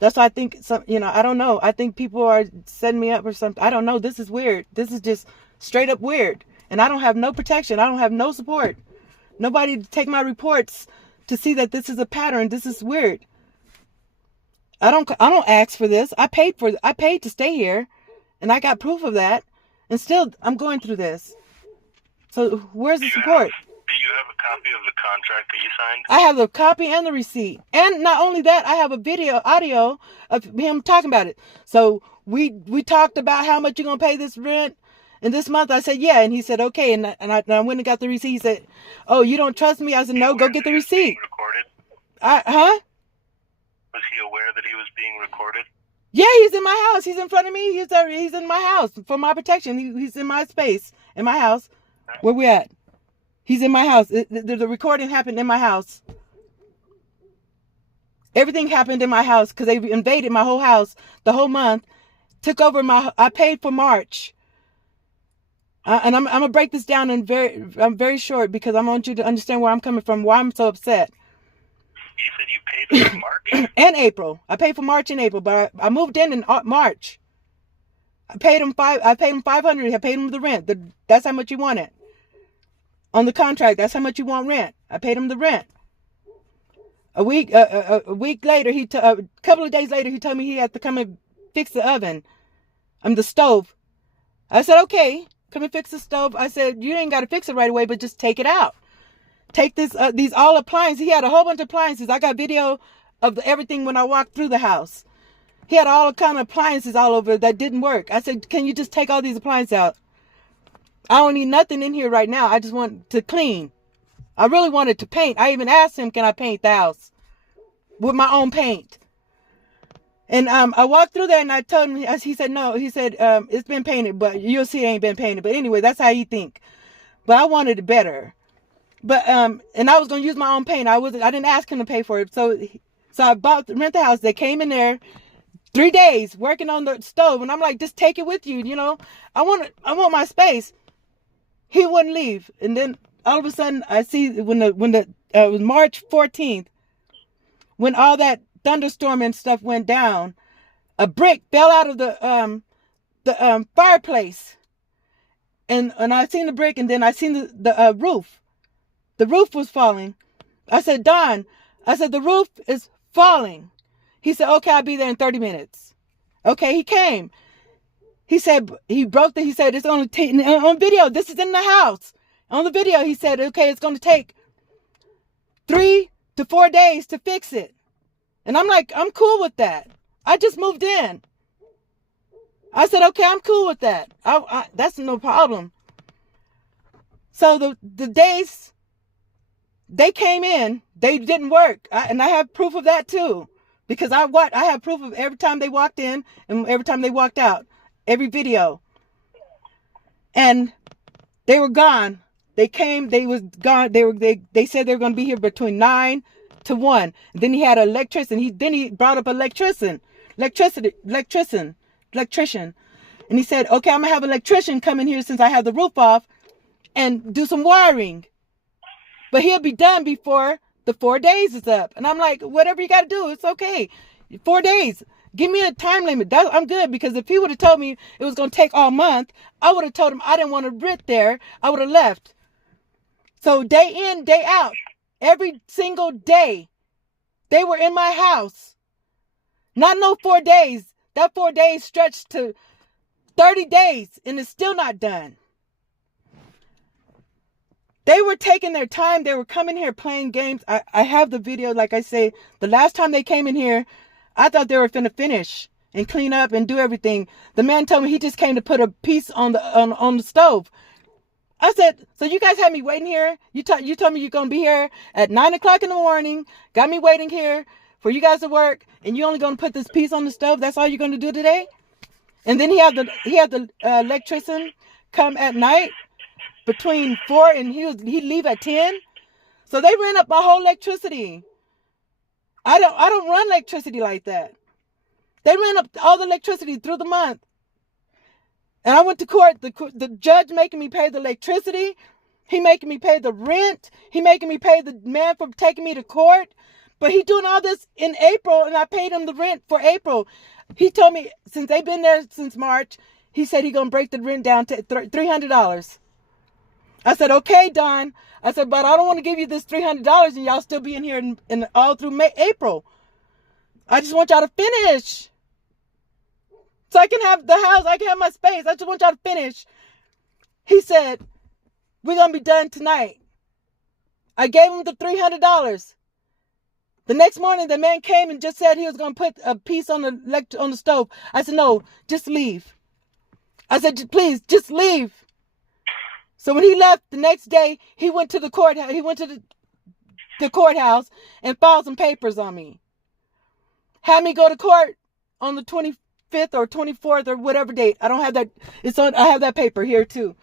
That's why I think I don't know. I think people are setting me up or something. I don't know. This is weird. This is just straight up weird. And I don't have no protection. I don't have no support. Nobody to take my reports to see that this is a pattern. This is weird. I don't ask for this. I paid to stay here, and I got proof of that. And still I'm going through this. So where's the support? Do you have a copy of the contract that you signed? I have the copy and the receipt. And not only that, I have a audio of him talking about it. So we talked about how much you're going to pay this rent. And this month I said, yeah. And he said, okay. And I went and got the receipt. He said, oh, you don't trust me? I said, no, go get the receipt. Recorded? Was he aware that he was being recorded? Yeah, he's in my house. He's in front of me. He's in my house for my protection. He's in my space, in my house. Where we at? He's in my house. The recording happened in my house. Everything happened in my house because they invaded my whole house the whole month. Took over I paid for March. And I'm going to break this down I'm very short because I want you to understand where I'm coming from, why I'm so upset. You said you paid for March? And April. I paid for March and April, but I moved in March. I paid him $500. I paid him the rent. That's how much he wanted. On the contract, that's how much you want rent. I paid him the rent. A week later, a couple of days later, he told me he had to come and fix the oven. The stove. I said, okay, come and fix the stove. I said, you ain't got to fix it right away, but just take it out. Take these all appliances. He had a whole bunch of appliances. I got video of everything when I walked through the house. He had all kind of appliances all over that didn't work. I said, can you just take all these appliances out? I don't need nothing in here right now. I just want to clean. I really wanted to paint. I even asked him, can I paint the house with my own paint? And I walked through there and I told him, he said, no. He said, it's been painted, but you'll see it ain't been painted. But anyway, that's how you think. But I wanted it better. But, and I was going to use my own paint. I didn't ask him to pay for it. So I rent the house. They came in there 3 days working on the stove. And I'm like, just take it with you. I want my space. He wouldn't leave. And then all of a sudden I see when it was March 14th, when all that thunderstorm and stuff went down, a brick fell out of the fireplace. And I seen the brick, and then I seen the roof. The roof was falling. I said, Don, the roof is falling. He said, okay, I'll be there in 30 minutes. Okay, he came. He said, he said, it's going to take, on video, this is in the house. On the video, he said, okay, it's going to take 3 to 4 days to fix it. And I'm like, I'm cool with that. I just moved in. I said, okay, I'm cool with that. That's no problem. So the days they came in, they didn't work. And I have proof of that too. Because I have proof of every time they walked in and every time they walked out. Every video. And they were gone. They came, they was gone. They said they were going to be here between 9 to 1. And then he had an electrician. He brought up electrician. And he said, okay, I'm going to have an electrician come in here since I have the roof off and do some wiring. But he'll be done before the 4 days is up. And I'm like, whatever you got to do, it's okay. 4 days. Give me a time limit. I'm good, because if he would have told me it was going to take all month, I would have told him I didn't want to rent there. I would have left. So day in, day out, every single day, they were in my house. Not no 4 days. That 4 days stretched to 30 days, and it's still not done. They were taking their time. They were coming here playing games. I have the video, like I say. The last time they came in here, I thought they were finna finish and clean up and do everything. The man told me he just came to put a piece on the stove. I said, so you guys had me waiting here? You told me you're going to be here at 9 o'clock in the morning, got me waiting here for you guys to work, and you're only going to put this piece on the stove? That's all you're going to do today? And then he had the electrician come at night between 4 and he'd leave at 10. So they ran up my whole electricity. I don't run electricity like that. They ran up all the electricity through the month. And I went to court. The judge making me pay the electricity. He making me pay the rent. He making me pay the man for taking me to court. But he doing all this in April, and I paid him the rent for April. He told me since they've been there since March, he said he gonna break the rent down to $300. I said, okay, Don. I said, but I don't want to give you this $300 and y'all still be in here in all through April. I just want y'all to finish. So I can have the house, I can have my space. I just want y'all to finish. He said, we're going to be done tonight. I gave him the $300. The next morning, the man came and just said he was going to put a piece on the stove. I said, no, just leave. I said, please, just leave. So when he left the next day, he went to the courthouse. He went to the courthouse and filed some papers on me. Had me go to court on the 25th or 24th or whatever date. I don't have that. I have that paper here too.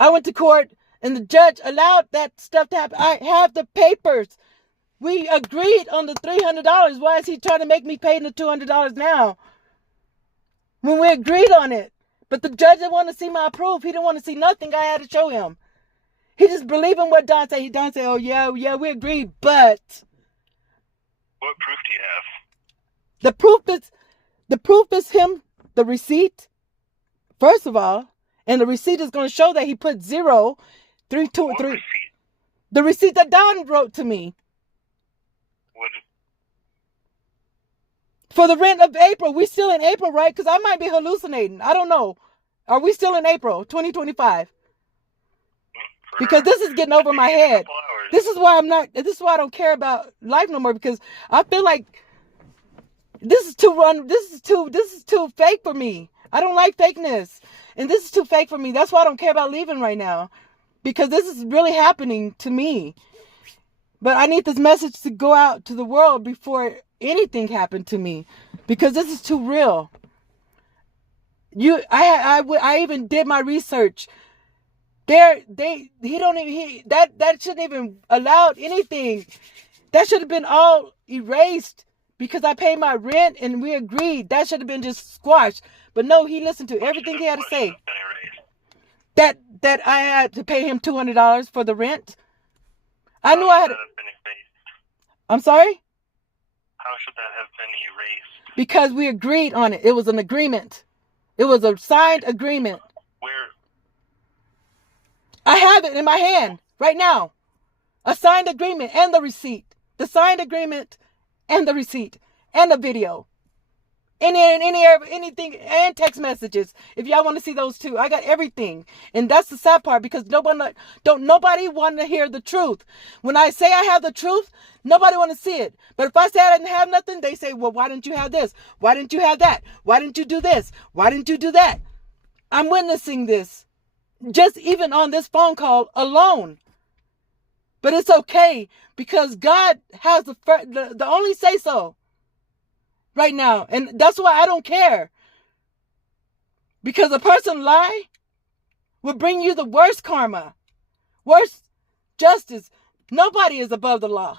I went to court and the judge allowed that stuff to happen. I have the papers. We agreed on the $300. Why is he trying to make me pay the $200 now? When we agreed on it. But the judge didn't want to see my proof. He didn't want to see nothing I had to show him. He just believed in what Don said. Don said, oh, yeah, we agreed, but... What proof do you have? The proof is him, the receipt, first of all. And the receipt is going to show that he put 0, 3, 2, 3. Receipt? The receipt that Don wrote to me. What? For the rent of April. We still in April, right? Because I might be hallucinating. I don't know. Are we still in April 2025? Because this is getting over my head. This is why I don't care about life no more, because I feel like this is too fake for me. I don't like fakeness. And this is too fake for me. That's why I don't care about leaving right now. Because this is really happening to me. But I need this message to go out to the world before anything happened to me, because this is too real. I even did my research. That shouldn't even allowed anything. That should have been all erased because I paid my rent and we agreed. That should have been just squashed. But no, he listened to everything he had to say. That I had to pay him $200 for the rent. I knew I had. I'm sorry? How should that have been erased? Because we agreed on it. It was an agreement. It was a signed agreement. Where? I have it in my hand right now. A signed agreement and the receipt. The signed agreement and the receipt and the video. Anything and text messages. If y'all want to see those too, I got everything. And that's the sad part, because nobody want to hear the truth. When I say I have the truth, nobody want to see it. But if I say I didn't have nothing, they say, well, why didn't you have this? Why didn't you have that? Why didn't you do this? Why didn't you do that? I'm witnessing this. Just even on this phone call alone. But it's okay, because God has the only say so. Right now. And that's why I don't care. Because a person lie will bring you the worst karma. Worst justice. Nobody is above the law.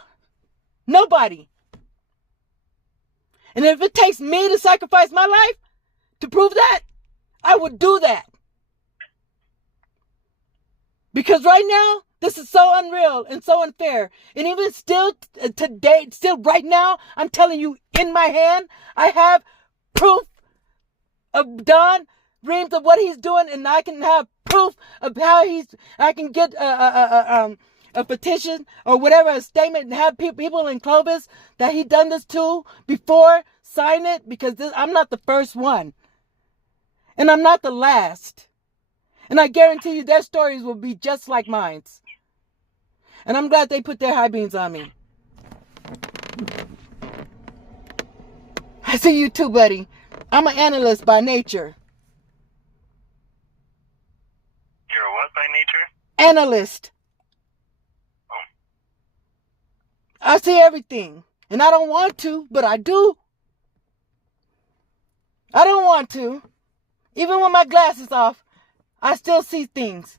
Nobody. And if it takes me to sacrifice my life to prove that, I would do that. Because right now, this is so unreal and so unfair. And even still today, still right now, I'm telling you, in my hand, I have proof of Don Reams of what he's doing, and I can have proof of how I can get a petition or whatever, a statement, and have people in Clovis that he done this to before sign it, because I'm not the first one. And I'm not the last. And I guarantee you their stories will be just like mine. And I'm glad they put their high beams on me. I see you too, buddy. I'm an analyst by nature. You're a what by nature? Analyst. Oh. I see everything. And I don't want to, but I do. I don't want to. Even when my glasses off, I still see things.